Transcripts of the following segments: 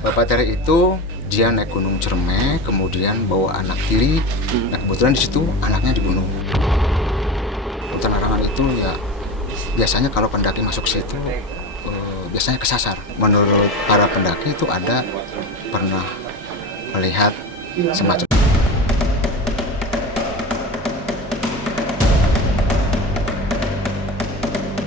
Bapak Tere itu dia naik Gunung Ciremai, kemudian bawa anak tiri. Nah kebetulan di situ anaknya dibunuh. Hutan larangan itu ya biasanya kalau pendaki masuk situ biasanya kesasar. Menurut para pendaki itu ada pernah melihat semacam.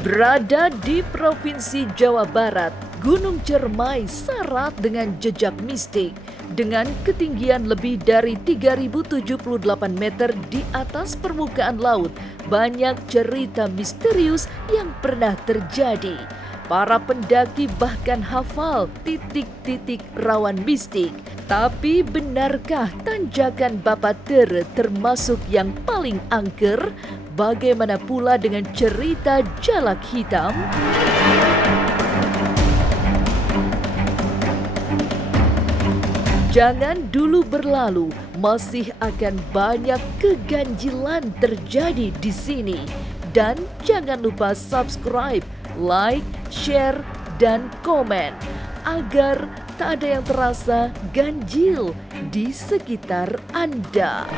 Berada di Provinsi Jawa Barat, Gunung Ciremai syarat dengan jejak mistik. Dengan ketinggian lebih dari 3078 meter di atas permukaan laut, banyak cerita misterius yang pernah terjadi. Para pendaki bahkan hafal titik-titik rawan mistik. Tapi benarkah tanjakan Bapak Tere termasuk yang paling angker? Bagaimana pula dengan cerita Jalak Hitam? Jangan dulu berlalu, masih akan banyak keganjilan terjadi di sini. Dan jangan lupa subscribe, like, share, dan komen agar tak ada yang terasa ganjil di sekitar Anda.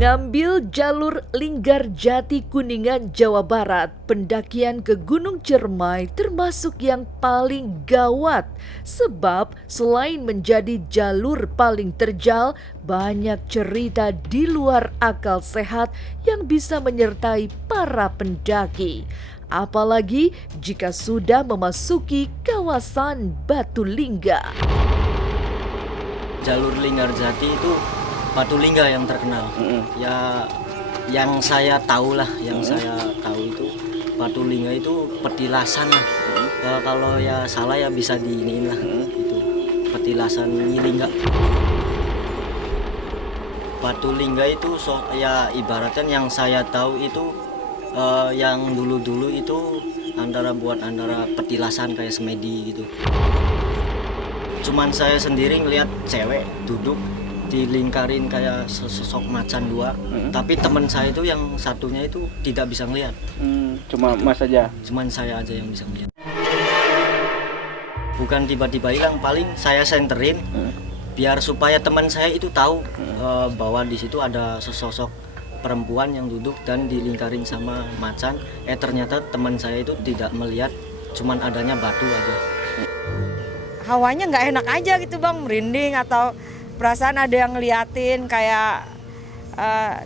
Mengambil jalur Linggarjati Kuningan, Jawa Barat, pendakian ke Gunung Ciremai termasuk yang paling gawat. Sebab selain menjadi jalur paling terjal, banyak cerita di luar akal sehat yang bisa menyertai para pendaki. Apalagi jika sudah memasuki kawasan Batu Lingga. Jalur Linggarjati itu Batu Lingga yang terkenal. Ya, yang saya tahu lah, saya tahu itu Batu Lingga itu petilasan lah. Ya, kalau ya salah ya bisa diiniin lah. Itu petilasan Lingga. Batu Lingga itu ya ibaratkan yang saya tahu itu yang dulu-dulu itu antara petilasan kayak semedi gitu. Cuman saya sendiri ngelihat cewek duduk dilingkarin kayak sosok macan dua, tapi teman saya itu yang satunya itu tidak bisa ngelihat. Cuma mas aja? Cuman saya aja yang bisa ngelihat. Bukan tiba-tiba hilang, paling saya senterin biar supaya teman saya itu tahu bahwa di situ ada sosok perempuan yang duduk dan dilingkarin sama macan. Ternyata teman saya itu tidak melihat, cuman adanya batu aja. Hawanya nggak enak aja gitu bang, merinding atau perasaan ada yang ngeliatin kayak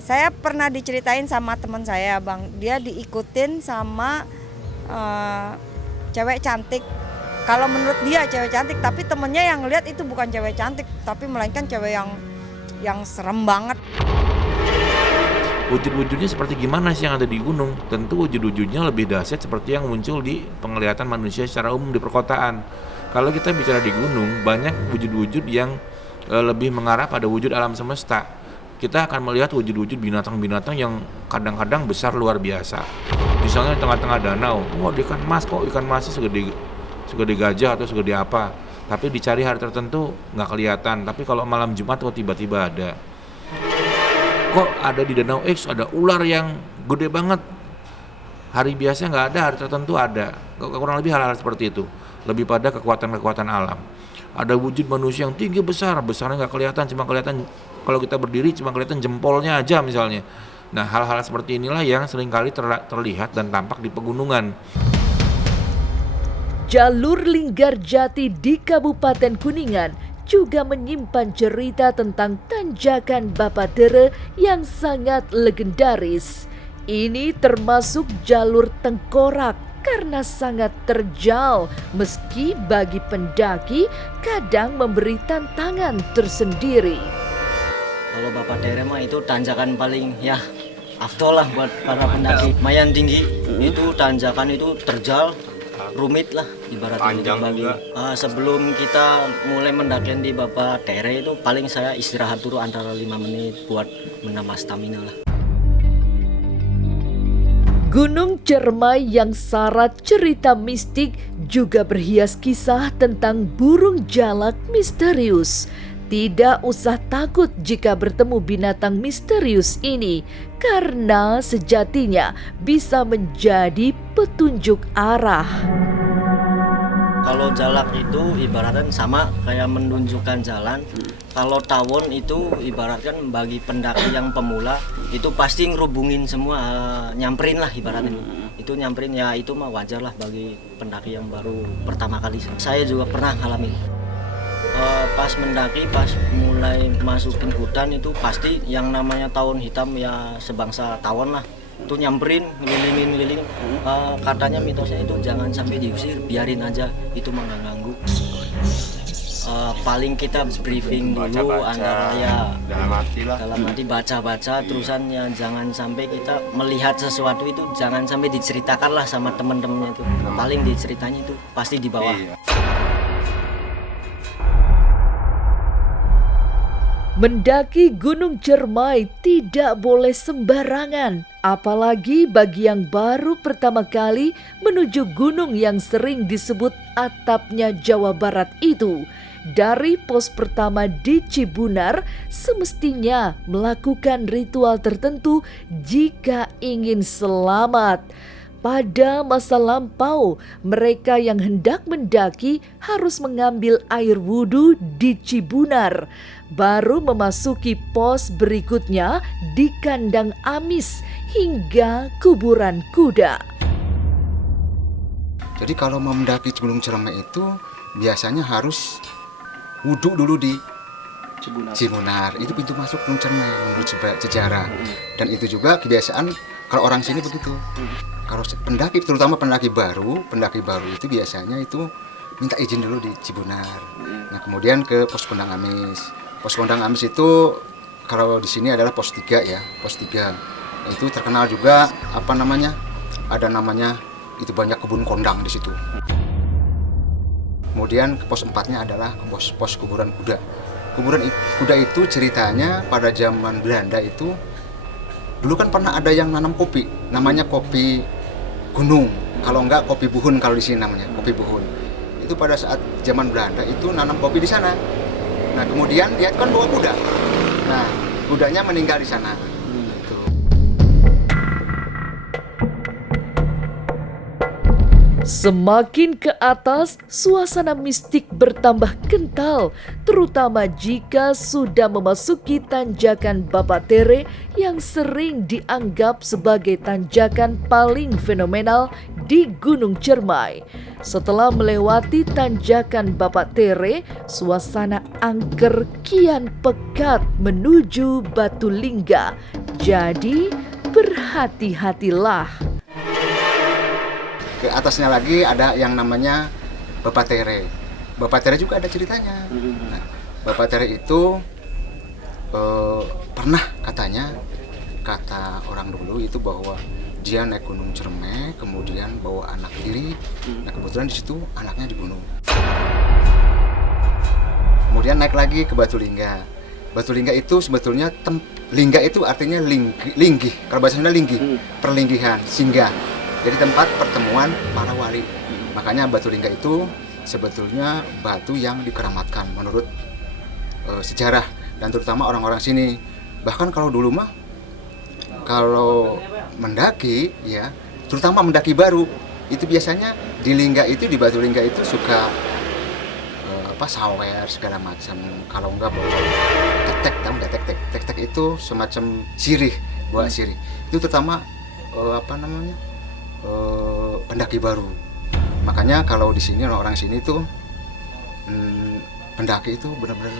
saya pernah diceritain sama teman saya bang, dia diikutin sama cewek cantik. Kalau menurut dia cewek cantik, tapi temennya yang ngeliat itu bukan cewek cantik, tapi melainkan cewek yang serem banget. Wujud-wujudnya seperti gimana sih yang ada di gunung? Tentu wujud-wujudnya lebih dahsyat seperti yang muncul di penglihatan manusia secara umum di perkotaan. Kalau kita bicara di gunung, banyak wujud-wujud yang lebih mengarah pada wujud alam semesta. Kita akan melihat wujud-wujud binatang-binatang yang kadang-kadang besar luar biasa. Misalnya di tengah-tengah danau, ikan mas, kok ikan masnya segede gajah atau segede apa. Tapi dicari hari tertentu nggak kelihatan. Tapi kalau malam Jumat kok tiba-tiba ada. Kok ada di danau X ada ular yang gede banget. Hari biasa nggak ada, hari tertentu ada. Kurang lebih hal-hal seperti itu. Lebih pada kekuatan-kekuatan alam. Ada wujud manusia yang tinggi besarnya nggak kelihatan, cuma kelihatan kalau kita berdiri cuma kelihatan jempolnya aja misalnya. Nah hal-hal seperti inilah yang seringkali terlihat dan tampak di pegunungan. Jalur Linggarjati di Kabupaten Kuningan juga menyimpan cerita tentang tanjakan Bapak Tere yang sangat legendaris. Ini termasuk jalur tengkorak karena sangat terjal, meski bagi pendaki kadang memberi tantangan tersendiri. Kalau Bapak Tere mah itu tanjakan paling ya afdol lah buat para pendaki. Lumayan tinggi, itu tanjakan itu terjal, rumit lah ibaratnya bagi. Sebelum kita mulai mendakian di Bapak Tere itu paling saya istirahat dulu antara 5 menit buat menambah stamina lah. Gunung Cermai yang syarat cerita mistik juga berhias kisah tentang burung jalak misterius. Tidak usah takut jika bertemu binatang misterius ini, karena sejatinya bisa menjadi petunjuk arah. Kalau jalak itu ibaratkan sama kayak menunjukkan jalan. Kalau tawon itu ibaratkan bagi pendaki yang pemula itu pasti ngerubungin semua, nyamperin lah ibaratnya. Itu nyamperin ya, itu mah wajar lah bagi pendaki yang baru pertama kali. Saya juga pernah ngalamin. Pas mendaki, pas mulai masukin hutan itu pasti yang namanya tawon hitam ya sebangsa tawon lah. Itu nyamperin, ngelilingin. Katanya mitosnya itu jangan sampai diusir, biarin aja, itu mah nggak ganggu. Paling kita briefing dulu antara ya dalam hati baca-baca, terusan ya jangan sampai kita melihat sesuatu itu jangan sampai diceritakan lah sama teman-temannya itu. Paling diceritanya itu pasti di bawah. Mendaki Gunung Cermai tidak boleh sembarangan, apalagi bagi yang baru pertama kali menuju gunung yang sering disebut atapnya Jawa Barat itu. Dari pos pertama di Cibunar, semestinya melakukan ritual tertentu jika ingin selamat. Pada masa lampau, mereka yang hendak mendaki harus mengambil air wudhu di Cibunar, baru memasuki pos berikutnya di Kandang Amis hingga kuburan kuda. Jadi kalau mau mendaki Gunung Cermai itu biasanya harus wudhu dulu di Cibunar. Itu pintu masuk Gunung Cermai menurut sejarah. Dan itu juga kebiasaan kalau orang sini begitu. Kalau pendaki, terutama pendaki baru itu biasanya itu minta izin dulu di Cibunar. Nah, kemudian ke pos Kondang Amis. Pos Kondang Amis itu kalau di sini adalah pos 3 ya, pos 3. Itu terkenal juga ada namanya itu banyak kebun kondang di situ. Kemudian ke pos 4-nya adalah pos kuburan kuda. Kuburan kuda itu ceritanya pada zaman Belanda itu dulu kan pernah ada yang nanam kopi, namanya kopi gunung. Kalau enggak kopi buhun, kalau di sini namanya kopi buhun. Itu pada saat zaman Belanda itu nanam kopi di sana. Nah, kemudian dia kan bawa kuda. Nah, kudanya meninggal di sana. Gitu. Semakin ke atas, suasana mistik bertambah kental, terutama jika sudah memasuki tanjakan Bapatere yang sering dianggap sebagai tanjakan paling fenomenal di Gunung Cermai. Setelah melewati tanjakan Bapatere, suasana angker kian pekat menuju Batu Lingga. Jadi, berhati-hatilah. Ke atasnya lagi ada yang namanya Bapatere. Bapatere juga ada ceritanya. Nah, Bapatere itu pernah kata orang dulu itu bahwa dia naik Gunung Cermai, kemudian bawa anak tiri. Nah, kebetulan di situ anaknya dibunuh. Kemudian naik lagi ke Batu Lingga. Batu Lingga itu sebetulnya lingga itu artinya linggih. Kalau bahasa Sunda linggih, perlinggihan, singgah. Jadi tempat pertemuan para wali. Makanya Batu Lingga itu sebetulnya batu yang dikeramatkan menurut sejarah dan terutama orang-orang sini. Bahkan kalau dulu mah kalau mendaki ya, terutama mendaki baru itu biasanya di Lingga itu, di Batu Lingga itu suka sawer segala macam. Kalau enggak bawa tek-tek, tahu enggak tek-tek? Tek-tek itu semacam sirih, buah sirih. Itu terutama pendaki baru. Makanya kalau di sini orang sini tuh pendaki itu benar-benar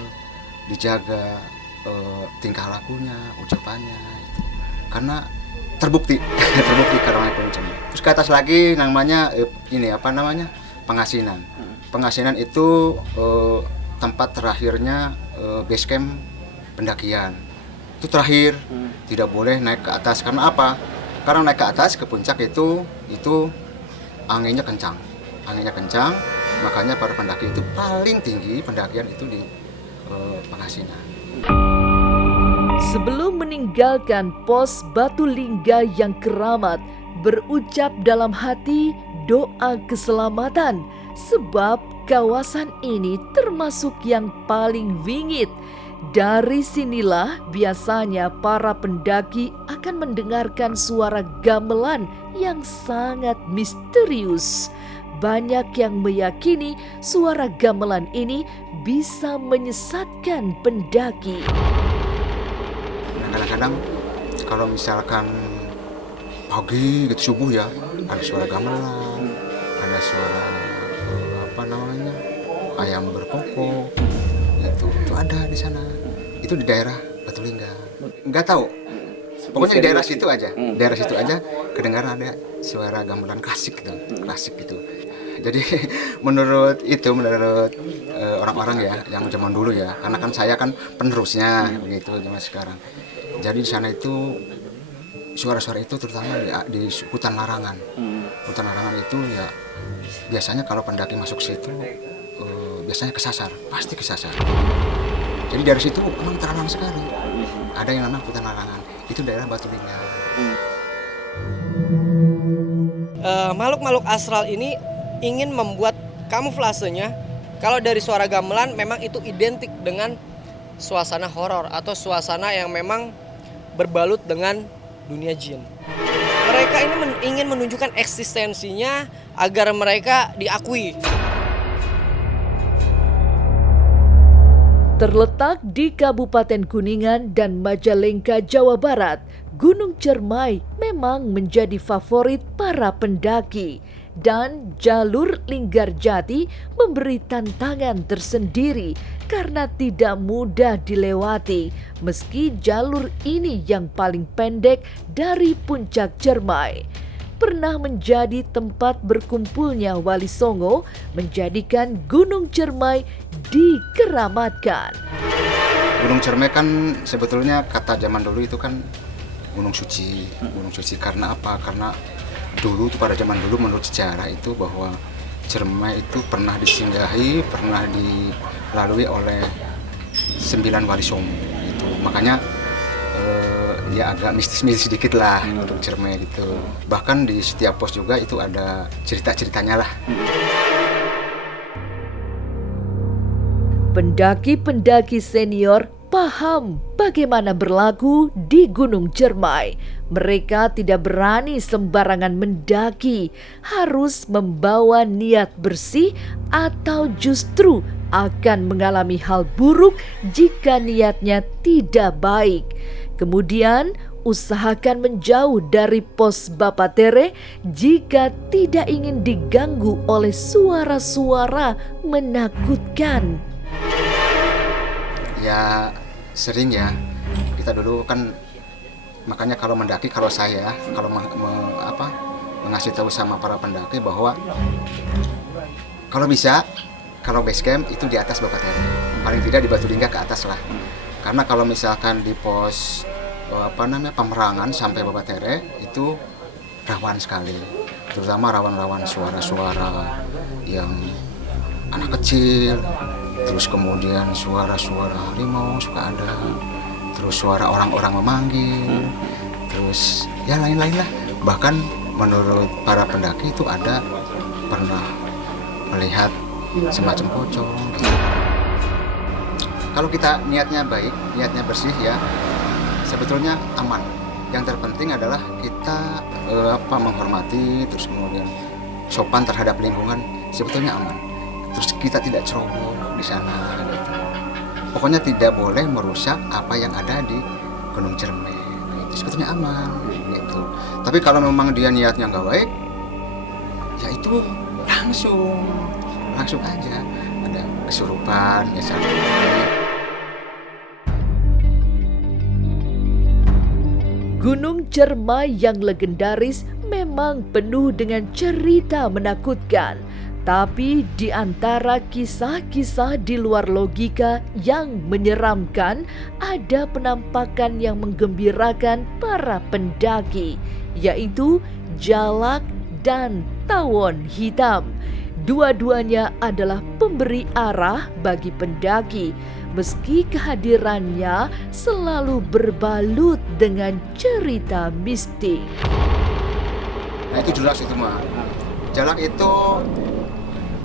dijaga tingkah lakunya, ucapannya itu. Karena terbukti karena itu. Terus ke atas lagi namanya Pengasinan. Pengasinan itu tempat terakhirnya base camp pendakian. Itu terakhir, tidak boleh naik ke atas. Karena apa? Karena naik ke atas ke puncak itu anginnya kencang, makanya para pendaki itu paling tinggi pendakian itu di Pengasinan. Sebelum meninggalkan pos Batu Lingga yang keramat, berucap dalam hati doa keselamatan sebab kawasan ini termasuk yang paling wingit. Dari sinilah biasanya para pendaki akan mendengarkan suara gamelan yang sangat misterius. Banyak yang meyakini suara gamelan ini bisa menyesatkan pendaki. Kadang-kadang kalau misalkan pagi gitu subuh ya, ada suara gamelan, ada suara ayam berkokok, itu ada di sana. Itu di daerah Batulingga. Nggak tahu, pokoknya di daerah situ aja, daerah situ aja kedengaran ada suara gamelan klasik gitu. Jadi menurut orang-orang ya yang zaman dulu ya, karena kan saya kan penerusnya begitu zaman sekarang. Jadi di sana itu suara-suara itu terutama di hutan larangan. Hutan larangan itu ya biasanya kalau pendaki masuk situ biasanya pasti kesasar. Jadi dari situ memang terlarang sekali. Ada yang namanya hutan larangan, itu daerah Batulingga. Makhluk-makhluk astral ini ingin membuat kamuflasenya. Kalau dari suara gamelan memang itu identik dengan suasana horor atau suasana yang memang berbalut dengan dunia jin. Mereka ini ingin menunjukkan eksistensinya agar mereka diakui. Terletak di Kabupaten Kuningan dan Majalengka, Jawa Barat, Gunung Cermai memang menjadi favorit para pendaki. Dan jalur Linggarjati memberi tantangan tersendiri karena tidak mudah dilewati, meski jalur ini yang paling pendek dari puncak Cermai. Pernah menjadi tempat berkumpulnya Wali Songo, menjadikan Gunung Cermai dikeramatkan. Gunung Cermai kan sebetulnya kata zaman dulu itu kan gunung suci karena apa? Karena dulu tuh pada zaman dulu menurut sejarah itu bahwa Cermai itu pernah disinggahi, pernah dilalui oleh 9 Wali Songo itu. Makanya ya agak mistis-mistis sedikit lah untuk Cermai gitu. Bahkan di setiap pos juga itu ada cerita-ceritanya lah. Pendaki-pendaki senior paham bagaimana berlaku di Gunung Cermai. Mereka tidak berani sembarangan mendaki, harus membawa niat bersih atau justru akan mengalami hal buruk jika niatnya tidak baik. Kemudian usahakan menjauh dari pos Bapatere jika tidak ingin diganggu oleh suara-suara menakutkan. Ya sering ya, kita dulu kan makanya kalau mendaki, kalau mengasih tahu sama para pendaki bahwa kalau bisa, kalau base camp itu di atas Bapatere, paling tidak di Batulingga ke atas lah. Karena kalau misalkan di pos Pamerangan sampai Bapatere itu rawan sekali, terutama rawan suara-suara yang anak kecil, terus kemudian suara-suara harimau suka ada, terus suara orang-orang memanggil, terus ya lain-lain lah. Bahkan menurut para pendaki itu ada pernah melihat semacam pocong. Kalau kita niatnya baik, niatnya bersih ya, sebetulnya aman. Yang terpenting adalah kita menghormati, terus kemudian sopan terhadap lingkungan, sebetulnya aman. Terus kita tidak ceroboh di sana gitu. Pokoknya tidak boleh merusak apa yang ada di Gunung Cermai. Itu sebetulnya aman gitu. Tapi kalau memang dia niatnya nggak baik, ya itu langsung aja ada kesurupan misalnya. Gunung Cermai yang legendaris memang penuh dengan cerita menakutkan. Tapi di antara kisah-kisah di luar logika yang menyeramkan, ada penampakan yang menggembirakan para pendaki, yaitu jalak dan tawon hitam. Dua-duanya adalah pemberi arah bagi pendaki, meski kehadirannya selalu berbalut dengan cerita mistik. Nah itu jelas itu mah. Jalak itu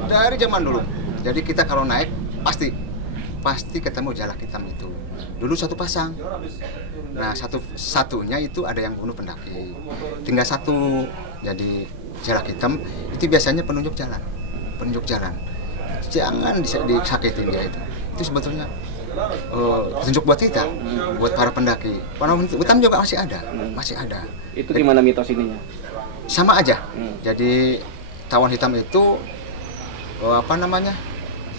dari zaman dulu. Jadi kita kalau naik pasti ketemu jalak hitam itu. Dulu satu pasang. Nah satunya itu ada yang bunuh pendaki. Tinggal satu. Jadi jalak hitam itu biasanya penunjuk jalan. Jangan disakitin dia itu. Itu sebetulnya tunjuk buat kita, buat para pendaki. Warna hitam juga masih ada. Itu gimana mitos ininya? Sama aja. Jadi tawon hitam itu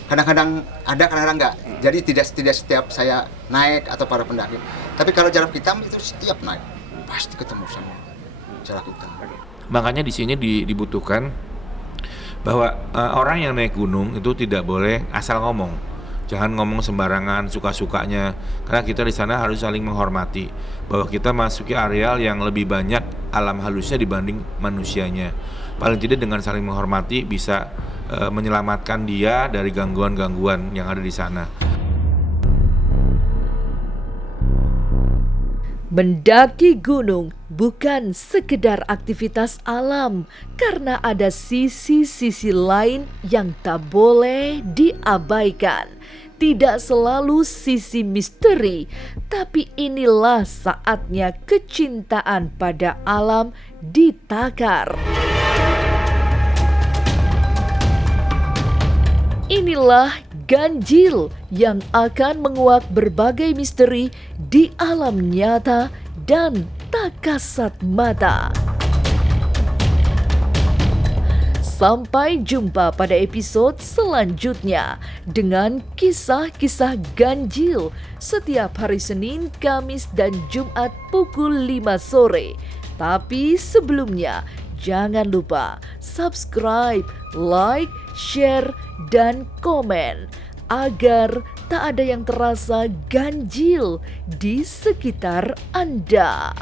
kadang-kadang ada, kadang-kadang enggak. Jadi tidak setiap saya naik atau para pendaki. Tapi kalau jalak hitam itu setiap naik pasti ketemu sama jalak hitam. Makanya di sini dibutuhkan bahwa orang yang naik gunung itu tidak boleh asal ngomong. Jangan ngomong sembarangan, suka-sukanya. Karena kita di sana harus saling menghormati bahwa kita masuki areal yang lebih banyak alam halusnya dibanding manusianya. Paling tidak dengan saling menghormati bisa menyelamatkan dia dari gangguan-gangguan yang ada di sana. Mendaki gunung bukan sekedar aktivitas alam, karena ada sisi-sisi lain yang tak boleh diabaikan. Tidak selalu sisi misteri, tapi inilah saatnya kecintaan pada alam ditakar. Inilah ganjil yang akan menguak berbagai misteri di alam nyata dan tak kasat mata. Sampai jumpa pada episode selanjutnya dengan kisah-kisah ganjil setiap hari Senin, Kamis, dan Jumat pukul 5 sore. Tapi sebelumnya, jangan lupa subscribe, like, share, dan komen agar tak ada yang terasa ganjil di sekitar Anda.